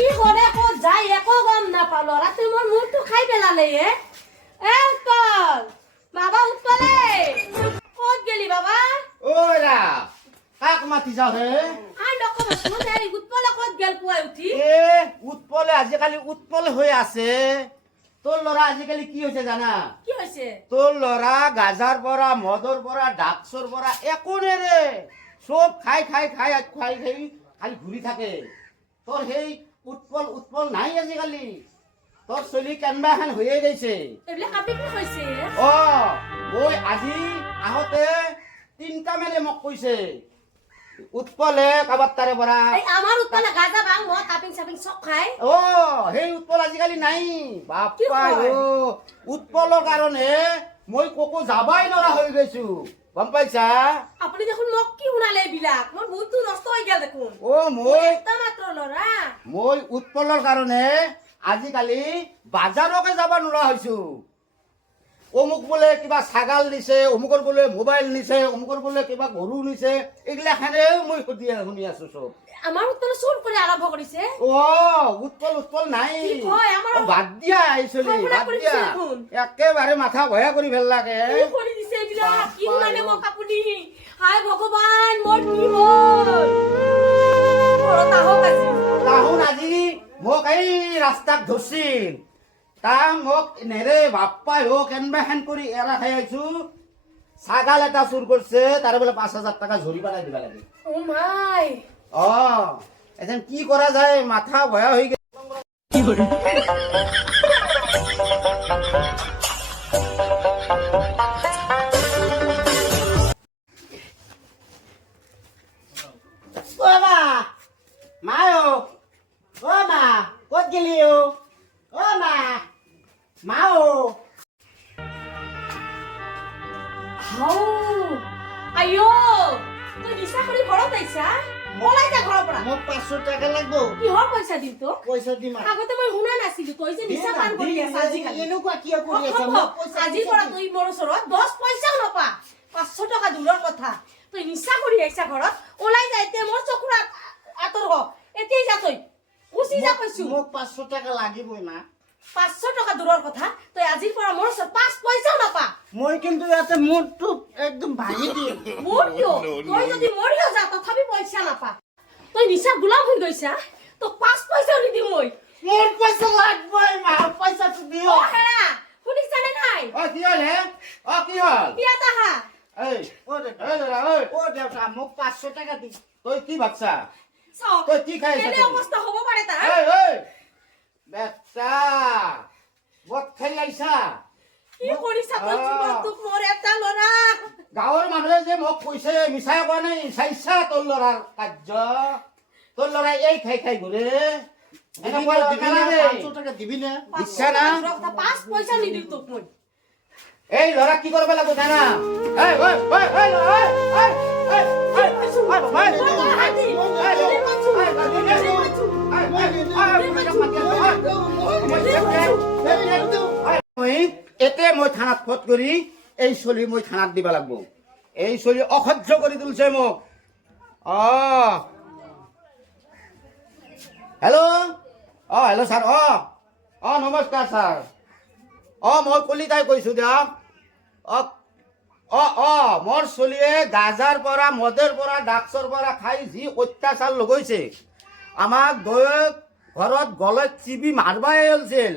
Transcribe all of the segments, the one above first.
কি করে কো যাই একো গম না পালো রাতে মোর মুখটো খাই পেলালে এ উৎপল বাবা উৎপলে কত গেলি বাবা ওরা কাক মাতি যাও হে আই নকম শুনে উৎপলে কত গেল পুয়াই উঠি এ উৎপলে আজিকালি উৎপল হয়ে আছে তোর লরা আজিকালি কি হয়েছে জানা কি হইছে তোর লরা গাজার পরা মদর পরা ডাকসর পরা একনে রে সব খাই খাই খাই খাই খাই খালি ঘুরি থাকে তোর সেই উৎপল উৎপল নাই আজিকালি তোর চলি কেনবা এখন হয়ে গেছে এবলে আপনি কি হইছে অ ওই আজি আহতে তিনটা মেলে মোক কইছে উৎপলে কাবাত তারে পরা এই আমার উৎপলে গাজা ভাং ম কাপিং সাপিং সব খাই ও সেই উৎপল আজিকালি নাই বাপ্পা ও উৎপলৰ কাৰণে মই কোকো যাবাই নৰা হৈ গৈছো গম পাইছা আপনি দেখুন মোক কি শুনালে বিলাক মোর মুখটো নষ্ট হই গেল দেখুন ও মই এটা মাত্র লরা মই উৎপলৰ কাৰণে আজিকালি বাজাৰকে যাব নৰা হৈছো অমুক বোলে কিবা ছাগাল নিছে অমুকৰ বোলে মোবাইল নিছে অমুকৰ বোলে কিবা গৰু নিছে এইগিলা খানেও মই শুনি আছো চব আমার উৎপলে চুল করে আরম্ভ করিছে ও উৎপল উৎপল নাই কি কয় আমার বাদ দিয়া আইছলি সর্বনাশ বাদ কৰি দিয়া দিছে দেখোন। একেবাৰে মাথা ভয়া কৰি ভাল লাগে কি কৰি দিছে এইবিলাক কি শুনালে মোক আপুনি হায় ভগৱান মোৰ কি হ'ল ঘৰত আহক আজি তাহুন আজি মোক এই ৰাস্তাত ধৰছিল তা মোক নেৰে বাপ্পাই হোক কেনবা হেন কৰি এৰা খাই আইছো ছাগাল এটা চুৰ কৰিছে তাৰে বোলে ৫,০০০ টকা জৰিমনা দিব লাগে ও মাই অ এখন কি কৰা যায় মাথা ভয়া হৈ গেল কি কৰে বাবা মায়ো ও মা কত গেলি ও মা মাও হাও আয়ো তুই নিশা কৰি ঘৰত আইছা ওলাই যা ঘৰৰ পৰা মোক ৫০০ টাকা লাগবো কিহৰ পইচা দিম তো পইচা দিম আগতে মই শুনা নাছিলো তই যে নিশা পান কৰি আছা আজিকালি এনেকুৱা কিয় কৰি আছা মোক পইচা আজিৰ পৰা তুই মোৰ ওচৰত 10 পইচাও নাপা 500 টকা দূৰৰ কথা তুই নিশা কৰি আইছা ঘৰত ওলাই যা এতিয়া মোৰ চকুৰ আঁতৰ হ এতিয়া যা তই গুচি যা কৈছো মোক ৫০০ টাকা লাগিবই মা 500 টকা দূৰৰ কথা তই আজিৰ পৰা মোৰ ওচৰত 5 পইচাও নাপা মই কিন্তু ইয়াতে মুৰটো একদম ভাঙি দিম মোৰ কিয় তই যদি মৰিও যা তথাপি পইচা নাপা তই নিশা গোলাম হৈ গৈছা তো 5 পইচাও নিদিম মই মোৰ পইচা লাগবই মা পইচাটো দিও অ হেৰা শুনিছানে নাই অ কি হ'ল হে অ কি হ'ল বিয়াত আহা এই ও দেউতা মোক ৫০০ টাকা দি তই কি ভাবছা চাওক তই কি খাই আছা এনে অৱস্থা হ'ব পাৰে তাৰ এই বেটা বত খাই আইছা কি কৰিছা তই জীৱনটোক মোৰ এটা ল'ৰা গাঁৱৰ মানুহে যে মোক কৈছে মিছাই কোৱা নাই চাইছা তোৰ ল'ৰাৰ কাৰ্য তোৰ ল'ৰাই এই খাই খাই ঘূৰে এনেকুৱা নালাগে ৫০০ টাকা দিবি না ইচ্ছা না 5 পইচা নিদিম তোক মই এই ল'ৰা কি কৰিব লাগিব জানা এই ঐ ঐ ঐ এতে মই থানাত ফোন কৰি এই চলি মই থানাত দিব লাগিব এই চলি অসহ্য কৰি তুলিছে মোক হেল্ল' হেল্ল' ছাৰ নমস্কাৰ ছাৰ মই কলিতাই কৈছোঁ দিয়ক মোৰ চলিয়ে গাজাৰ পৰা মদৰ পৰা ডাকছৰ পৰা খাই যি অত্যাচাৰ লগাইছে আমাক ঘৰত গলত চিবি মাৰবাই ওলছিল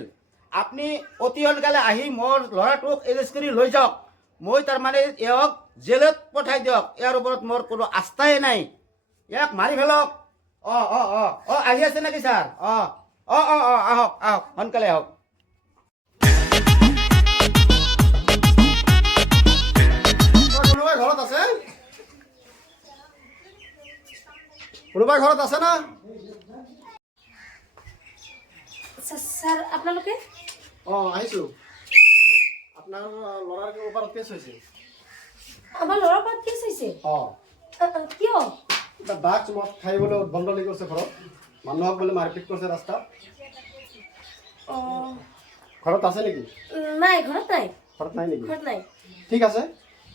আপুনি অতি সোনকালে আহি মোৰ ল'ৰাটোক এৰেষ্ট কৰি লৈ যাওক মই তাৰমানে এওক জেলত পঠাই দিয়ক ইয়াৰ ওপৰত মোৰ কোনো আস্থাই নাই ইয়াক মাৰি পেলক আহি আছে নেকি ছাৰ আহক সোনকালে আহক কোনোবাই ঘৰত আছে না স্যাৰ আপোনালোকে আহিছো আপোনাৰ ল'ৰাৰ ওপৰত কেছ হৈছে আমাৰ ল'ৰাৰ পাত কেছ হৈছে কিয় ড্ৰাগছ মদ খাই বোলে উদ্ভণ্ডালি কৰিছে ঘৰত মানুহক বোলে মাৰপিট কৰিছে ৰাস্তাত ঘৰত আছে নেকি নাই ঘৰত নাই ঘৰত নাই নেকি ঘৰত নাই ঠিক আছে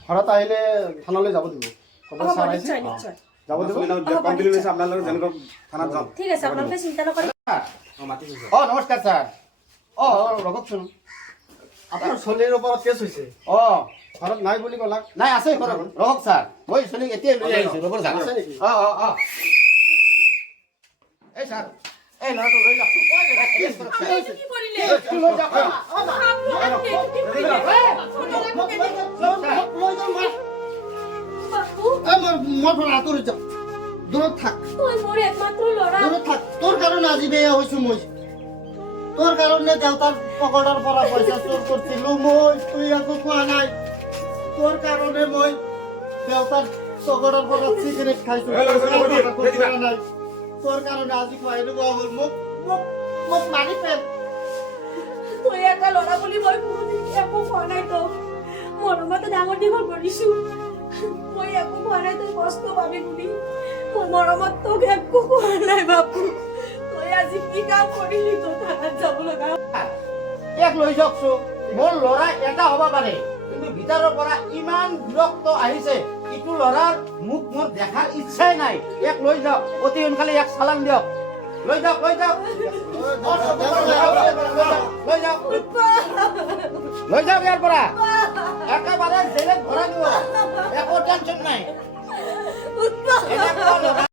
ঘৰত আহিলে থানালৈ যাব দিব নিশ্চয় নিশ্চয় যাব দিব ঠিক আছে আপোনালোকে চিন্তা নকৰি অ নমস্কাৰ ছাৰ অ ৰ'বকচোন আপোনাৰ ছোৱালীৰ ওপৰত কেছ হৈছে অ ঘৰত নাই বুলি ক'লা নাই আছে ঘৰত ৰহক ছাৰ মই চলিক এতিয়া লৈ আহিছোঁ ৰ'ব ছাৰ আছে নেকি? অ অ অ এই ছাৰ এই ল'ৰাটো লৈ যাওক আপুনি কি কৰিলে? লৈ যাওক আপুনি কি কৰিলে? বাবু, মই পৰা আঁতৰি যাওঁ দূৰত থাক তই মোৰ একমাত্ৰ ল'ৰা। দূৰত থাক তোৰ কাৰণে আজি বেয়া হৈছোঁ মই তোৰ কাৰণে দেউতাৰ পকেটৰ পৰা পইচা চোৰ কৰিছিলোঁ মই তুই একো খোৱা নাই তোৰ কাৰণে মই দেউতাৰ পকেটৰ পৰা চিগাৰেট খাইছোঁ নাই তোৰ কাৰণে আজি খুৱাই দিব হ'ল মোক মোক মোক মাৰি পেল তই এটা ল'ৰা বুলি মই কোনোদিন একো খোৱা নাই তোক মৰমতে ডাঙৰ দীঘল কৰিছো মই একো খোৱা নাই তই কষ্ট পাবি বুলি মই মৰমত তোক একো খোৱা নাই বাবু তই আজি কি কাম কৰিলি তোৰ থানাত যাব লগা এক লৈ যাওকচোন মোৰ ল'ৰা এটা হ'ব পাৰে কিন্তু ভিতৰৰ পৰা ইমান বিৰক্ত আহিছে ইটো ল'ৰাৰ মুখ মোৰ দেখাৰ ইচ্ছাই নাই এক লৈ যাওক অতি সোনকালে এক চালান দিয়ক লৈ যাওক লৈ যাওক লৈ যাওক লৈ যাওক ইয়াৰ পৰা একেবাৰে জেলত ভৰাই দিব একো টেনচন নাই উৎপাত এনেকুৱা ল'ৰা